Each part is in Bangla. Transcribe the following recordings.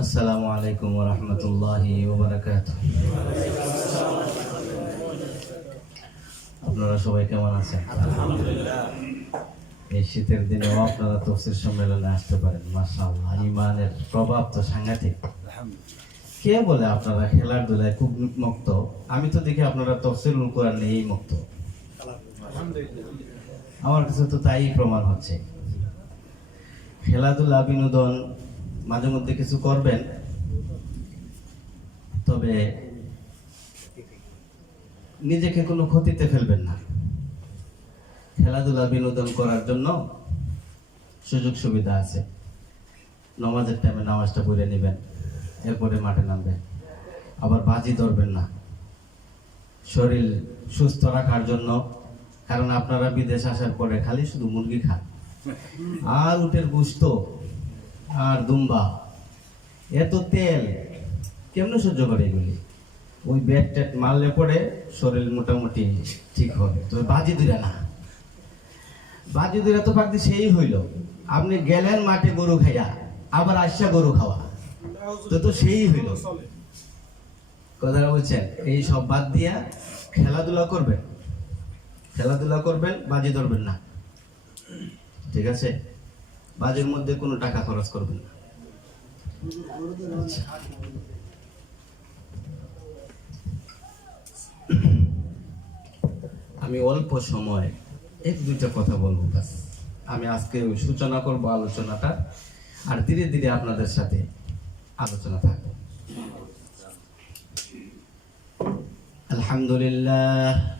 আসসালামু আলাইকুম রহমতুল্লাহি আপনারা সবাই কেমন আছেন? এই শীতের দিনেও আপনারা তফসির সম্মেলনে আসতে পারেন, মাশাআল্লাহ। ইমানের প্রভাব তো সাংঘাতিক। কে বলে আপনারা খেলাধুলায় খুব মুক্ত আমি তো দেখি আপনারা তফসিল কোরআন নিয়েই মুক্ত আমার কাছে তো তাই প্রমাণ হচ্ছে। খেলাধুলা বিনোদন মাঝে মধ্যে কিছু করবেন। তবে নিজেকে কোনো ক্ষতিতে ফেলবেন না। খেলাধুলা, বিনোদন করার জন্য সুযোগ সুবিধা আছে। নমাজের টাইমে নামাজটা পড়ে নেবেন, এরপরে মাঠে নামবেন। আবার বাজি ধরবেন না। শরীর সুস্থ রাখার জন্য, কারণ আপনারা বিদেশ আসার পরে খালি শুধু মুরগি খান। আর উটের গুস্ত আর দুম্বা। এত তেল, কেমনে সহ্য করে এগুলি? ওই ব্যাট ট্যাট মারলে পরে শরীর মোটামুটি ঠিক হবে। তো বাজি দিলে না। বাজি দিলে তো পাকতে সেই হইল। আপনি গেলেন মাঠে গরু খাইয়া, আবার আসা গরু খাওয়া। তো তো সেই হইল। কথাটা বলছেন, এই সব বাদ দিয়া খেলাধুলা করবেন। খেলাধুলা করবেন, বাজি ধরবেন না। ঠিক আছে? বাজের মধ্যে কোনো টাকা খরচ করবেন না। আচ্ছা। আমি অল্প সময় এক দুইটা কথা বলব আমি আজকে সূচনা করব আলোচনাটা, আর ধীরে ধীরে আপনাদের সাথে আলোচনা থাকবে। আলহামদুলিল্লাহ।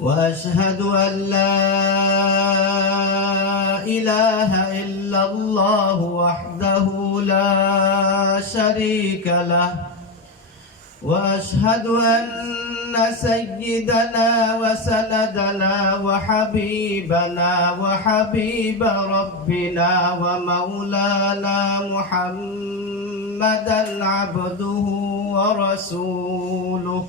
وأشهد أن لا إله إلا الله وحده لا شريك له. وأشهد أن سيدنا وسندنا وحبيبنا وحبيب ربنا ومولانا محمدا عبده ورسوله.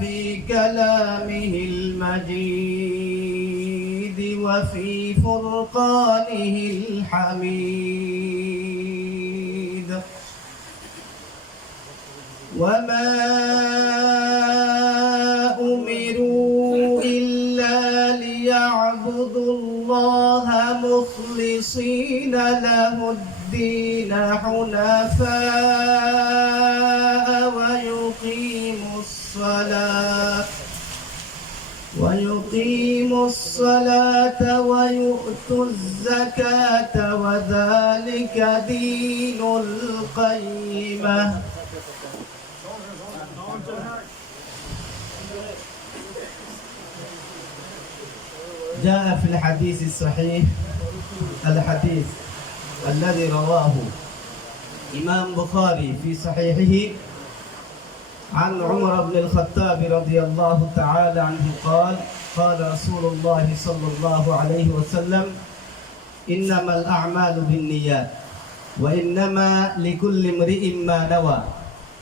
في كلامه المجيد وفي فرقانه الحميد. وما أمروا إلا ليعبدوا الله مخلصين له الدين حنفاء. الصلاة ويؤتوا الزكاة وذلك دين القيمة. جاء في الحديث الصحيح الحديث الذي رواه إمام بخاري في صحيحه عن عمر بن الخطاب رضي الله تعالى عنه قال قال رسول الله صلى الله عليه وسلم إنما الأعمال بالنيات وإنما لكل امرئ ما نوى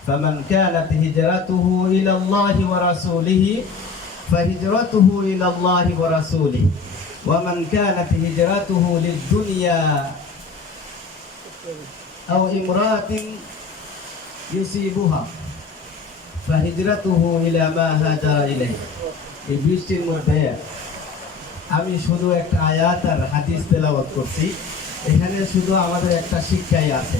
فمن كانت هجرته إلى الله ورسوله فهجرته إلى الله ورسوله ومن كانت هجرته للدنيا أو امرأة يصيبها فهجرته إلى ما هاجر إليه. এই বৃষ্টির মধ্যে আমি শুধু একটা আয়াত আর হাদিস তেলাওয়াত করছি। এখানে শুধু আমাদের একটা শিক্ষাই আছে।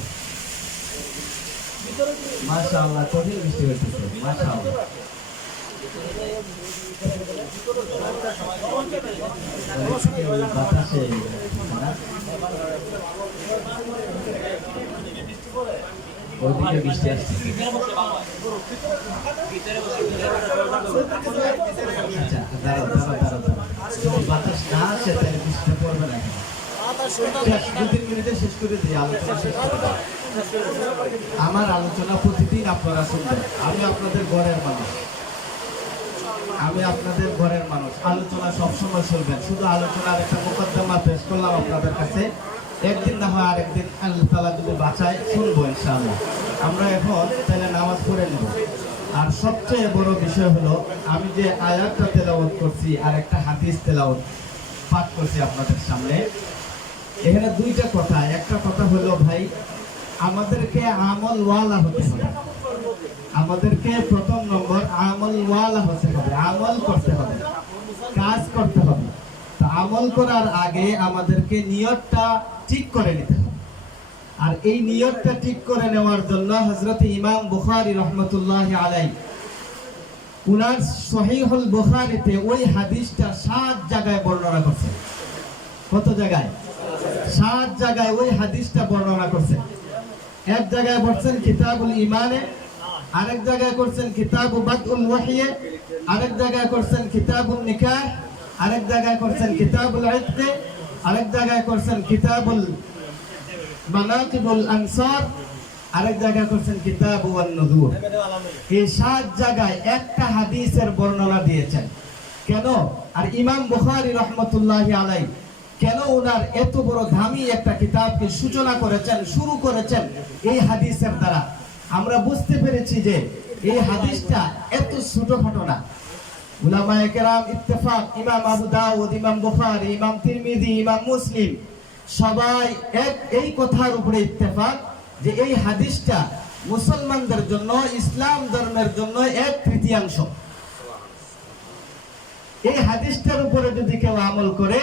মাশাআল্লাহ, কঠিন বৃষ্টি হইতেছে। মাশাআল্লাহ। ওই বাতাসে বৃষ্টি আসছে। আচ্ছা আমার আলোচনা প্রতিদিন আপনারা শুনবেন। আমি আপনাদের ঘরের মানুষ। আমি আপনাদের ঘরের মানুষ। আলোচনা সবসময় শুনবেন। শুধু আলোচনার একটা মোকদ্দমা পেশ করলাম আপনাদের কাছে। একদিন না হয় আরেকদিন আল্লাহ তালা যদি বাঁচায়, শুনব ইনশাআল্লাহ। আমরা এখন তাহলে নামাজ পড়ে নেব। আর সবচেয়ে বড় বিষয় হলো, আমি যে আয়াতটা তেলাওয়াত করছি আর একটা হাদিস তেলাওয়াত পাঠ করছি আপনাদের সামনে, এখানে দুইটা কথা। একটা কথা হলো, ভাই, আমাদেরকে আমল ওয়ালা হতে হবে। আমাদেরকে প্রথম নম্বর, আমল ওয়ালা হতে হবে। আমল করতে হবে। আমল করার আগে আমাদেরকে নিয়তটা ঠিক করে নিতে হবে। আর এই নিয়তটা ঠিক করে নেওয়ার জন্য হযরত ইমাম বুখারী রহমতুল্লাহ আলাই উনার সহিহুল বুখারীতে ওই হাদিসটা সাত জায়গায় বর্ণনা করছে। কত জায়গায়? সাত জায়গায় ওই হাদিসটা বর্ণনা করছেন এক জায়গায় বলছেন কিতাবুল ইমানে আরেক জায়গায় করছেন কিতাবু বাদউল ওয়াহিয়ে, আরেক জায়গায় করছেন কিতাবুল নিকাহ আরেক জায়গায় করছেন কিতাবুল ইতকে আরেক জায়গায় করছেন কিতাবুল মানাকিবুল আনসার, আরেক জায়গায় করছেন কিতাবু ওয়ান নুজুর। এই সাত জায়গায় একটা হাদিসের বর্ণনা দিয়েছেন। কেন? আর ইমাম বুখারী রহমতুল্লাহ আলাই কেন ওনার এত বড় দামি একটা কিতাবকে সূচনা করেছেন, শুরু করেছেন এই হাদিসের দ্বারা? আমরা বুঝতে পেরেছি যে এই হাদিসটা এত ছোটখাটো না। উলামায়ে কেরাম ইত্তেফাক, ইমাম আবু দাউদ, ইমাম বুখারী, ইমাম তিরমিজি, ইমাম মুসলিম, সবাই এক এই কথার উপরে ইত্তেফাক যে এই হাদিসটা মুসলমানদের জন্য, ইসলাম ধর্মের জন্য এক তৃতীয়াংশ। এই হাদিসটার উপরে যদি কেউ আমল করে,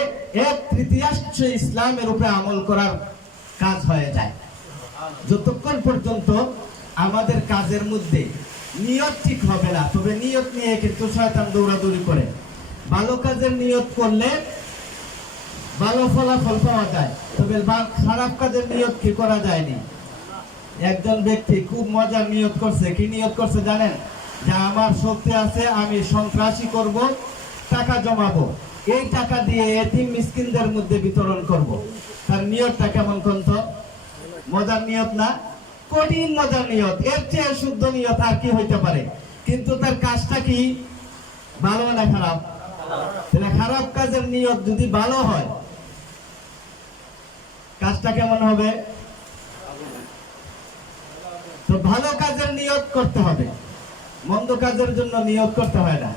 এক তৃতীয়াংশ ইসলামের উপরে আমল করার কাজ হয়ে যায়। যতক্ষণ পর্যন্ত আমাদের কাজের মধ্যে নিয়ত ঠিক হবে না, তবে নিয়ত নিয়ে কিন্তু শয়তান দৌড়াদৌড়ি করে। ভালো কাজের নিয়ত করলে ভালো ফলাফল পাওয়া যায়, তবে খারাপ কাজের নিয়ত কি করা যায়নি? একজন ব্যক্তি খুব মজার নিয়ত করছে, কি নিয়ত করছে জানেন? যে আমার শক্তি আছে, আমি সন্ত্রাসী করব, টাকা জমাবো। এই টাকা দিয়ে এতিম মিসকিনদের মধ্যে বিতরণ করব। তার নিয়তটা কেমন কন্ত? মজার নিয়ত না? কঠিন মজার নিয়ত, এর চেয়ে শুদ্ধ নিয়ত আর কি হইতে পারে? কিন্তু তার কাজটা কি? ভালো না খারাপ? তাহলে খারাপ কাজের নিয়ত যদি ভালো হয়, কাজটা কেমন হবে? তো ভালো কাজের নিয়ত করতে হবে। মন্দ কাজের জন্য নিয়ত করতে হয় না।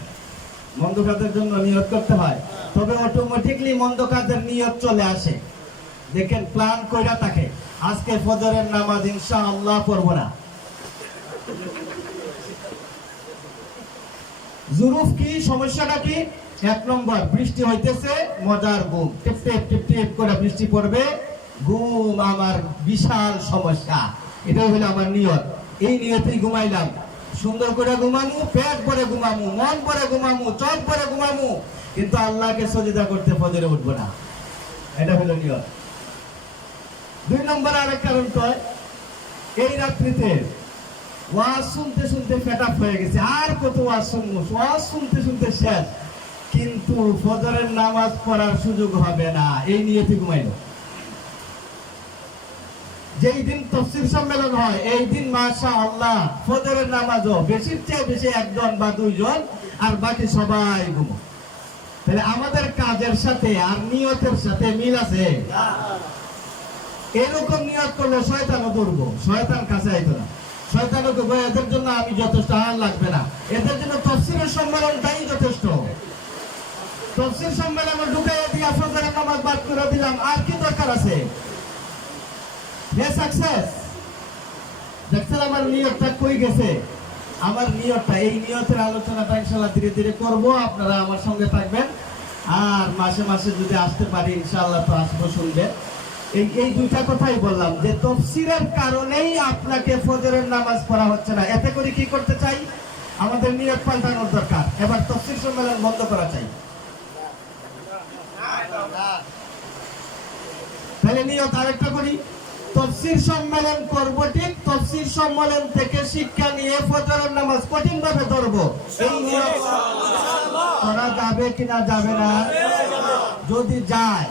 মন্দ কাজের জন্য নিয়ত করতে হয়। তবে অটোমেটিকলি মন্দ কাজের নিয়ত চলে আসে। দেখেন প্ল্যান কইরা থাকে। আজকে ফজরের নামাজ ইনশা আল্লাহ পড়ব না। জুরুফ কি, সমস্যাটা কি? এক নম্বর, বৃষ্টি হইতেছে, মজার ঘুম। টিপ টিপ টিপ টিপ করে বৃষ্টি পড়বে। ঘুম আমার বিশাল সমস্যা। এটা হলো আমার নিয়ত। এই নিয়তেই ঘুমাইলাম। সুন্দর করে ঘুমামু, পেট পরে ঘুমামু, মন ভরে ঘুমামু, চোখ পরে ঘুমামু, কিন্তু আল্লাহকে সজিদা করতে ফজরে উঠবো না। এটা হলো নিয়ত। দুই নম্বর আরেক কারণ তো এই রাত্রিতে ওয়াজ শুনতে শুনতে ফেট হয়ে গেছে। আর কত ওয়াজ শুনব? ওয়াজ শুনতে শুনতে শেষ। কিন্তু ফজরের নামাজ পড়ার সুযোগ হবে না। এই নিয়তে ঘুমাইলো। যেই দিন তফসির সম্মেলন হয়, এই দিন মাশা আল্লাহ ফজরের নামাজও বেশির চেয়ে বেশি একজন বা দুইজন, আর বাকি সবাই ঘুমো তাহলে আমাদের কাজের সাথে আর নিয়তের সাথে মিল আছে? এরকম নিয়ত করলে শয়তানও ধরবো শয়তান কাছে আইতো না। শয়তানও করব এদের জন্য আমি যথেষ্ট আর লাগবে না। এদের জন্য তফসিরের সম্মেলনটাই যথেষ্ট। তফসির সম্মেলনে ঢুকাইয়া দিয়া ফজরের নামাজ বাদ করে দিলাম। আর কি দরকার আছে? হে সাকসেস দেখছেন আমার নিয়তটা কই গেছে? আমার নিয়তটা, এই নিয়তের আলোচনাটা ইনশাল্লাহ ধীরে ধীরে করব। আপনারা আমার সঙ্গে থাকবেন। আর মাসে মাসে যদি আসতে পারি, ইনশাআল্লাহ তো আসব শুনবেন। এই এই দুইটা কথাই বললাম, যে তফসিরের কারণেই আপনাকে ফজরের নামাজ পড়া হচ্ছে না। এতে করে কি করতে চাই? আমাদের নিয়ত পাল্টানোর দরকার। এবার তফসির সম্মেলন বন্ধ করা চাই। তাহলে নিয়ত আরেকটা করি। তফসির সম্মেলন করব ঠিক, তফসির সম্মেলন থেকে শিক্ষা নিয়ে ফজরের নামাজ কঠিন ভাবে ধরবো। এই নিয়ত করা যাবে কিনা যাবে না? যদি যায়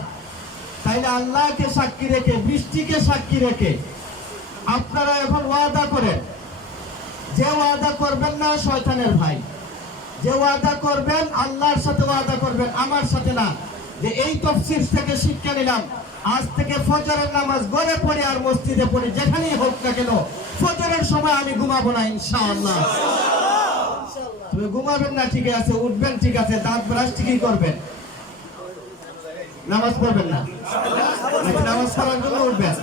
তাইলে আল্লাহকে সাক্ষী রেখে বৃষ্টিকে সাক্ষী রেখে আপনারা এখন ওয়াদা করেন। যে ওয়াদা করবেন না শয়তানের ভাই। যে ওয়াদা করবেন আল্লাহর সাথে ওয়াদা করবেন আমার সাথে না। যে এই তফসির থেকে শিক্ষা নিলাম আজ থেকে ফজরের নামাজ গড়ে পড়ি আর মসজিদে পড়ি যেখানেই হোক না কেন ফজরের সময় আমি ঘুমাবো না ইনশাআল্লাহ। তুমি ঘুমাবেন না ঠিক আছে উঠবেন ঠিক আছে দাঁত ব্রাশ ঠিকই করবেন। নামাজ পড়বেন না। নাকি নামাজ পড়ার জন্য উঠবেন?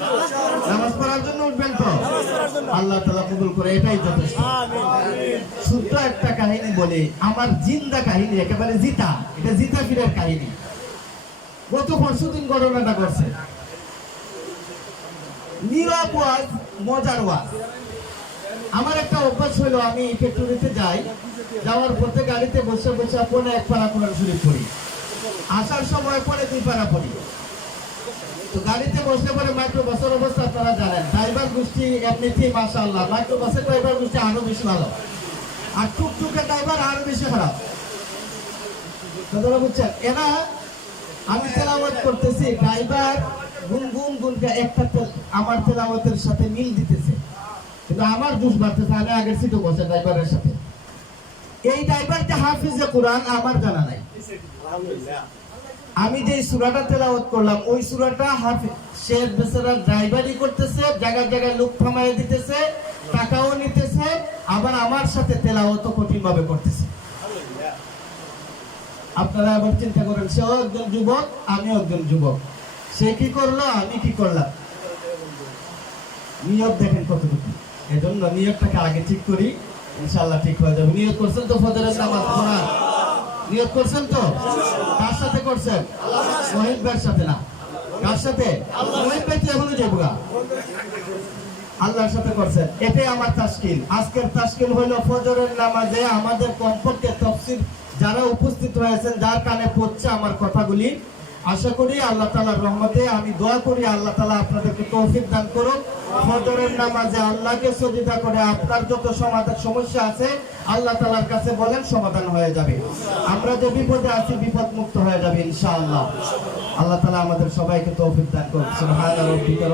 নামাজ পড়ার জন্য উঠবেন তো? আল্লাহ তালা কবুল করে, এটাই যথেষ্ট। শুদ্ধ একটা কাহিনী বলে, আমার জিন্দা কাহিনী, একেবারে জিতা। এটা জিতা ফিরের কাহিনী। গত পরশু দিন ঘটনাটা করছে নীরব ওয়াজ, মজার ওয়াজ। আমার একটা অভ্যাস হলো, আমি ফ্যাক্টরিতে যাই, যাওয়ার পথে গাড়িতে বসে বসে পনে এক পাড়া কোরআন শরীফ পড়ি। আসার সময় পরে দুই পাড়া পড়ি। তো গাড়িতে বসলে পরে মাইক্রো বাসের অবস্থা আপনারা জানেন। ড্রাইভার গোষ্ঠী এমনিতেই মাশাআল্লাহ। মাইক্রো বাসের ড্রাইভার গোষ্ঠী আরও বেশি ভালো। আর টুকটুকের ড্রাইভার আরও বেশি খারাপ। বুঝছেন, এরা আমি তেলাওয়াত করতেছি, ড্রাইভার গুন গুন গুন একটা আমার তেলাওয়াতের সাথে মিল দিতেছে। কিন্তু আমার জুস বাড়তেছে, আমি আগের সিটে বসে ড্রাইভারের সাথে। এই ড্রাইভার যে হাফিজে কোরআন, আমার জানা নাই। আমি যে সুরাটা তেলাওয়াত করলাম, ওই সুরাটা সে বেচারা ড্রাইভারই করতেছে, জায়গায় জায়গায় লোক থামাই দিতেছে, টাকাও নিতেছে, আবার আমার সাথে তেলাওয়াতও কঠিন ভাবে করতেছে। আপনারা আবার চিন্তা করেন, সেও একজন যুবক, আমিও একজন যুবক। সে কি করল, আমি কি করলাম? নিয়ত দেখেন কতটুকু। এজন্য নিয়তটাকে আগে ঠিক করি। ইনশাআল্লাহ ঠিক হয়ে যাবে। নিয়ত করছেন তো ফজরের নামাজ পড়ার নিয়ত করছেন তো? কার সাথে করছেন? মহিন ভাইয়ের সাথে না? কার সাথে? মহিন ভাই তো এখনও যাব। আল্লাহর সাথে করছেন। এটাই আমার তাস্কিল আজকের তাস্কিল হলো ফজরের নামাজে আমাদের কমপক্ষে তফসিল যারা উপস্থিত হয়েছেন, যার কানে পড়ছে আমার কথাগুলি আশা করি আল্লাহ তালার রহমতে আমি দোয়া করি আল্লাহ তালা আপনাদেরকে তৌফিক দান করুন ফজরের নামাজে আল্লাহকে সজিদা করে আপনার যত সমাধান সমস্যা আছে, আল্লাহ তালার কাছে বলেন সমাধান হয়ে যাবে। আমরা যে বিপদে আছি, বিপদ মুক্ত হয়ে যাবে ইনশাআল্লাহ। আল্লাহ তালা আমাদের সবাইকে তৌফিক দান করুন সুবহানা রাব্বিকা